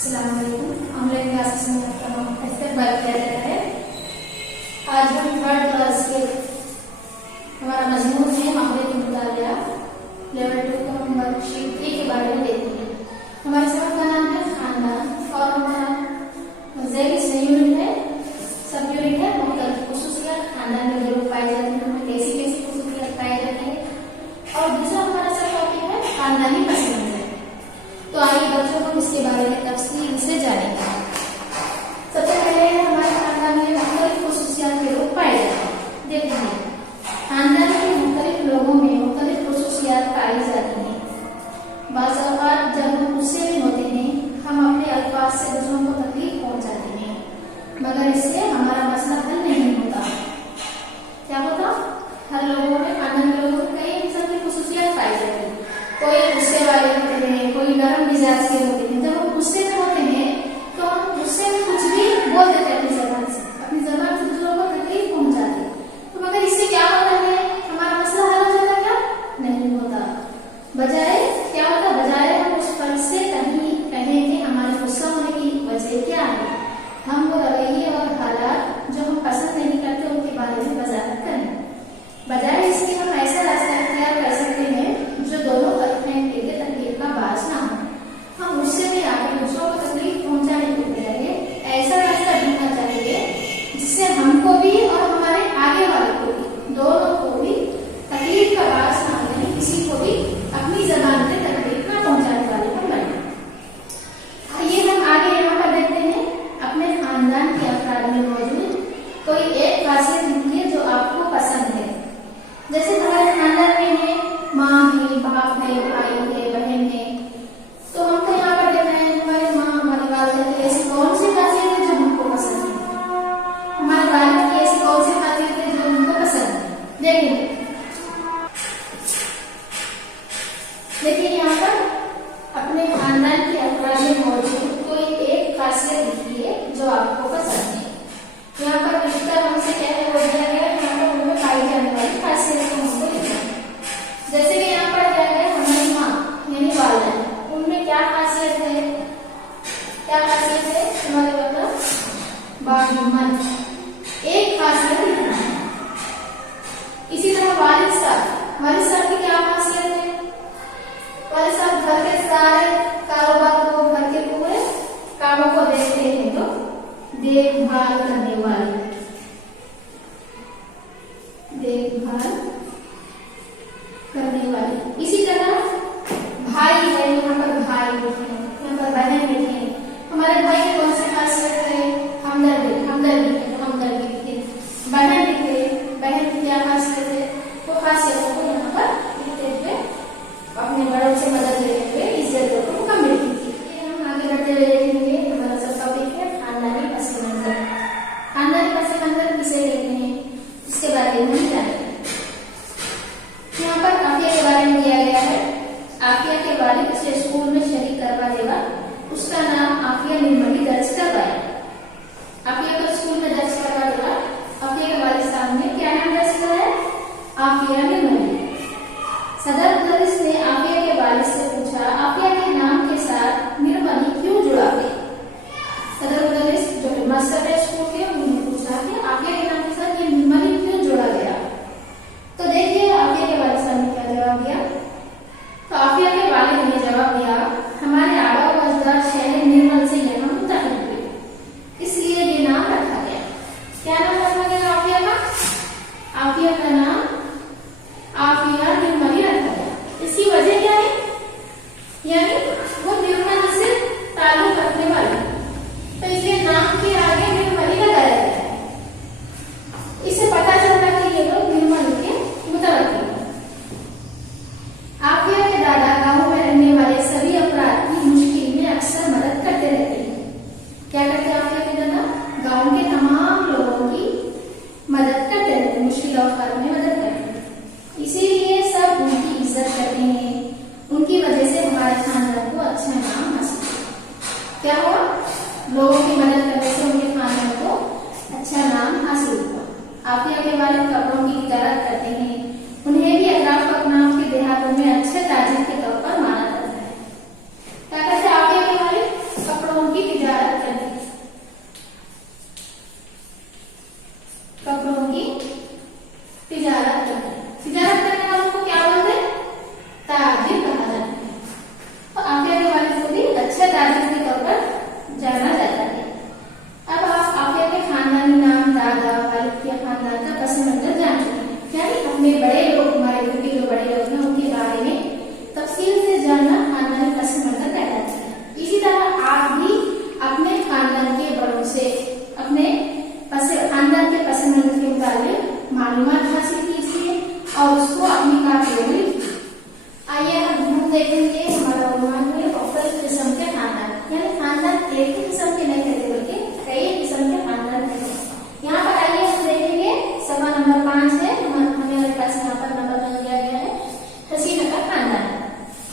Online classes में आपका इस्तेमाल किया जाता है। आज हम थर्ड क्लास के हमारा मजमून है मामले की मुतालिया लेवल 2 का हम वर्कशीट 3 के बारे में देखते हैं। हमारे सबक का नाम है खानदान और हमारा ज़ैली से यूनिट है, सब यूनिट है मुख्तलिफ खुसूसियात खानदान में जो लोग पाए जाते हैं उनमें कैसी कैसी खुसूसियात पाई जाती है। और दूसरा हमारा सब टॉपिक है खानदानी पस मंजर। तो आइए बच्चों हम इसके बारे में तफसील से जानेंगे। सबसे पहले हमारे खानदान में मुख्तलिफ खुसूसियात के लोग पाए जाते हैं। देखते हैं खानदान के मुख्तलिफ लोगों में मुख्तलिफ खुसूसियात पाई जाती हैं। बाज़ औक़ात जब हम गुस्से में होते हैं हम अपने अल्फाज से दूसरों को तकलीफ पहुंचाते हैं, मगर इससे हमारा मसला हल नहीं होता। क्या होता? हर लोगों में खानदान के लोगों में कई किस्म की खुसूसियात पाई जाती है। कोई गुस्से वाले होते हैं, कोई नरम मिजाज के होते हैं। जब हम गुस्से में होते हैं तो हम गुस्से में कुछ भी बोल देते हैं अपनी जबान से दूसरों को तकलीफ पहुंचाते हैं। तो मगर इससे क्या होता है? हमारा मसला हल हो जाता क्या? नहीं होता। बजाय क्या होता? बजाय हम उस फर्ज से कहें कि हमारे गुस्सा होने की वजह क्या है, हम वो रवैये और हालात जो हम पसंद नहीं करते उनके बारे में वजाहत करें। बजाय इसके हम ऐसा रास्ता इख्तियार कर सकते हैं जो दोनों तरफें के लिए तकलीफ का बास ना हो। हम गुस्से में आके दूसरों को तकलीफ पहुंचाने के बजाय ऐसा रास्ता ढूंढना चाहिए जिससे हमको भी और हमारे आगे वाले को भी, दोनों को भी तकलीफ का बास ना हो, किसी को भी अपनी जबान से तकलीफ ना पहुंचाने वाले को बने। आइए हम आगे यहाँ पर देखते हैं अपने खानदान के अफराद में मौजूद कोई एक खासियत लिखिए जो आपको पसंद है। जैसे हमारे खानदान में है माँ है, बाप है, भाई है, बहन है। तो हमको यहाँ पर देखना है हमारे माँ, हमारे वालिद की ऐसी कौन सी खासियत है जो हमको पसंद है, हमारे वालिद की ऐसी कौन सी खासियत है जो हमको पसंद है। देखिए यहाँ पर अपने खानदान के अफराद में मौजूद कोई एक खासियत लिखिए जो आपको पसंद है। यहाँ पर रिश्ता हमसे क्या है वो दिया गया है, यहाँ पर उनमें पाई जाने वाली खासियत को हमको लिखना है। जैसे कि यहाँ पर दिया गया हमारी माँ यानी वालिदा, उनमें क्या खासियत है? क्या खासियत है? हमारे मतलब बागीमान एक खासियत लिखना है। इसी तरह वालिद साहब की क्या खासियत है? वालिद साहब घर के सारे कारोबार को, घर के पूरे कामों को देखते हैं, तो देखभाल करने वाले, देखभाल करने वाले। इसी तरह भाई है, यहाँ पर भाई लिखे, यहाँ पर बहन लिखे। हमारे भाई की कौन सी खासियत है? हमदर्दी है, तो हमदर्दी लिखे। बहन लिखे, बहन की क्या खासियत है? तो खासियतों को यहाँ पर लिखते हुए अपने बड़ों से मदद लेते हुए इज्जत को मुकम्मल कीजिए। हम आगे बढ़ते हुए देखेंगे हमारा सब टॉपिक है खानदानी पस मंजर। खानदानी पस मंजर किसे कहते हैं इसके बारे में हम जानेंगे। यहाँ पर आफिया के बारे में दिया गया है। आफिया के वालिद उसे स्कूल में शरीक करवा देगा, उसका नाम आफिया निर्मली दर्ज करवाए। आफिया को स्कूल में दर्ज करवा देगा। आफिया के वालिद साहब ने क्या नाम दर्ज कराया? आफिया निर्मली। सदर मुदर्रिस ने आफिया के वालिद से पूछा आफिया के नाम के साथ निर्मली क्यों जुड़ा है? सदर मुदर्रिस जो हेडमास्टर है स्कूल के, उन्होंने पूछा कि आफिया के नाम के साथ ये निर्मली क्यों जोड़ा गया? तो देखिए आफिया के वालिद साहब ने क्या जवाब दिया। तो आफिया के वालिद ने जवाब दिया हमारे आबा व अजदाद शहर निर्मल से यहाँ मुंतकिल हुए, इसलिए ये नाम रखा गया। क्या नाम रखा गया आफिया का? आफिया का नाम आफिया निर्मली रखा गया। इसकी वजह क्या है? यानी वो निर्मल से ताल्लुक रखने वाली, तो इसलिए नाम के आगे निर्मली लगाया गया। इससे पता चलता कि ये लोग निर्मल के मुतवक्किल हैं। आफिया के दादा गांव में रहने वाले सभी अफराद की मुश्किल में अक्सर मदद करते रहते हैं। क्या करते हैं आफिया के दादा? गांव के तमाम लोगों की मदद करते रहते हैं, मुश्किल औकात में मदद करते हैं। इसीलिए सब उनकी इज्जत करते हैं। उनकी वजह से हमारे खानदान को अच्छा नाम हासिल हुआ। क्या हुआ? लोगों की मदद करने से उनके खानदान को अच्छा नाम हासिल हुआ। आफिया के वालिद कपड़ों की तिजारत करते हैं। उन्हें भी अतराफ अकनाफ के देहातों में अच्छे ताजिर के तौर पर माना जाता है। क्या करते हैं आफिया के वालिद? कपड़ों की हमने खानदान के पस मंजर के मुताबिक मालूमात हासिल कीजिए और उसको अपनी कापियों में लिखिए। आइए हम देखेंगे हमारा उन्वान में मुख्तलिफ किस्म के खानदान, यानी खानदान एक ही किस्म के नहीं रहते बल्कि कई किस्म के खानदान रहते हैं। यहाँ पर आइए हम देखेंगे सवाल नंबर 5 है, हमारे पास यहाँ पर नंबर दिया गया है हसीना का खानदान।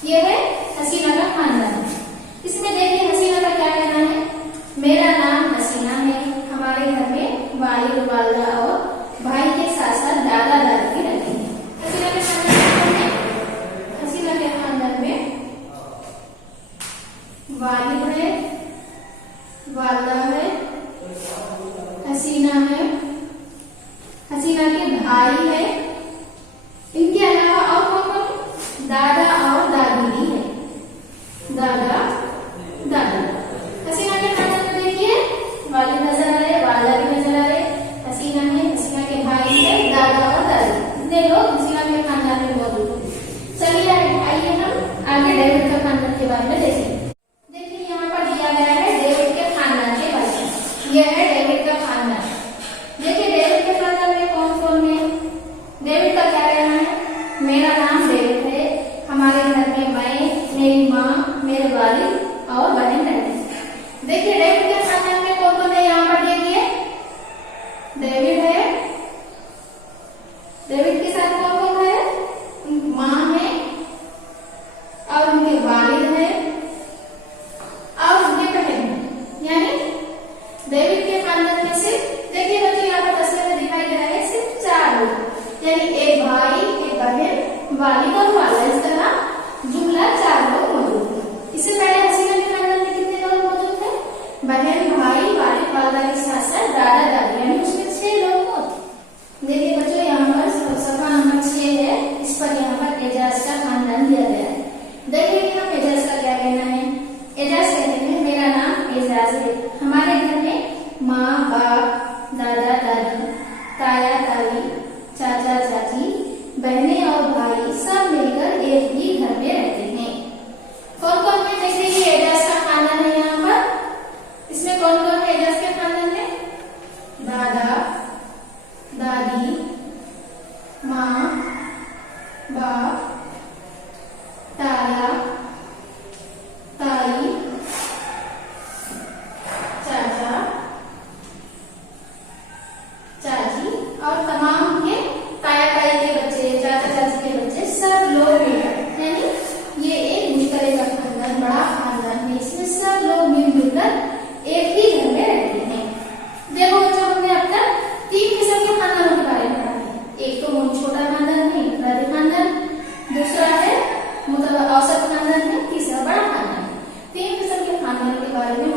यह है हसीना का खानदान। इसमें देखिए हसीना का क्या कहना है, मेरा नाम हसीना है, हमारे घर में वालिद वालिदा और भाई के साथ साथ दादा दादी भी रहते हैं। हसीना के खानदान में हसीना के खानदान में वालिद है, वालिदा है, हसीना है, हसीना के भाई है, इनके अलावा और कौन कौन, दादा और दादी भी है, दादा दादी। हसीना के खानदान में देखिए वालिद नजर आ रहे, वालिदा भी नजर आ रहे, हसीना है, हसीना के भाई है, दादा और दादी, इतने लोग हसीना के खानदान में मौजूद हैं। चलिए आइए हम आगे डेविड के खानदान के बारे में देखें। देखिए यहाँ पर दिया गया है डेविड के खानदान के बारे में। यह है डेविड का खानदान। देखिए डेविड के खानदान में कौन कौन है। डेविड का क्या कहना है, मेरा नाम डेविड है, हमारे घर में मैं, मेरी माँ, मेरे वालिद और बहन रहते हैं। देखिए डेविड के खानदान में कौन कौन है, यहाँ पर देखिए डेविड है, डेविड के साथ कौन कौन है, माँ है और उनके वालिद है और उनके बहन है। यानी डेविड के खानदान में सिर्फ देखिए बच्चे यहाँ पर तस्वीर में दिखाई दे रहा है सिर्फ 4 लोग, यानी एक भाई, एक बहन, वालिद और वालिदा, इस तरह जुमला 4 लोग मौजूद है। इससे पहले हसीना के खानदान में कितने लोग मौजूद थे, बहन, भाई, वालिद वालिदा के साथ साथ दादा दादी, यानी उसमें 6 लोग मौजूद। देखिए बच्चों यहाँ पर सवाल नंबर 6 है, इस पर यहाँ पर एजाज का खानदान दिया गया है। देखिए यहाँ एजाज का क्या कहना है। एजाज कहते हैं मेरा नाम एजाज है, हमारे घर में माँ बाप, दादा दादी, ताया ताई, चाचा चाची, बहनें और भाई सब मिलकर एक ही घर में रहते हैं। कौन कौन है, देखिए ये एजाज का खानदान है। यहाँ पर इसमें कौन कौन है एजाज के खानदान में, दादा दादी, माँ बाप, ताया ताई, चाचा चाची और तमाम के ताया ताई के बच्चे, चाचा चाची के बच्चे, सब लोग मिलकर, यानी ये एक मुश्तरक का खानदान, बड़ा खानदान है। इसमें सब लोग मिलकर एक ही घर में रहते हैं। देखो बच्चों हमने अब तक 3 किस्म के खानदानों के बारे में पढ़ा है। एक तो छोटा खानदान है, बड़ा खानदान, दूसरा है मतलब औसत खानदान है, तीसरा बड़ा खानदान है। 3 किस्म के खानदानों के बारे में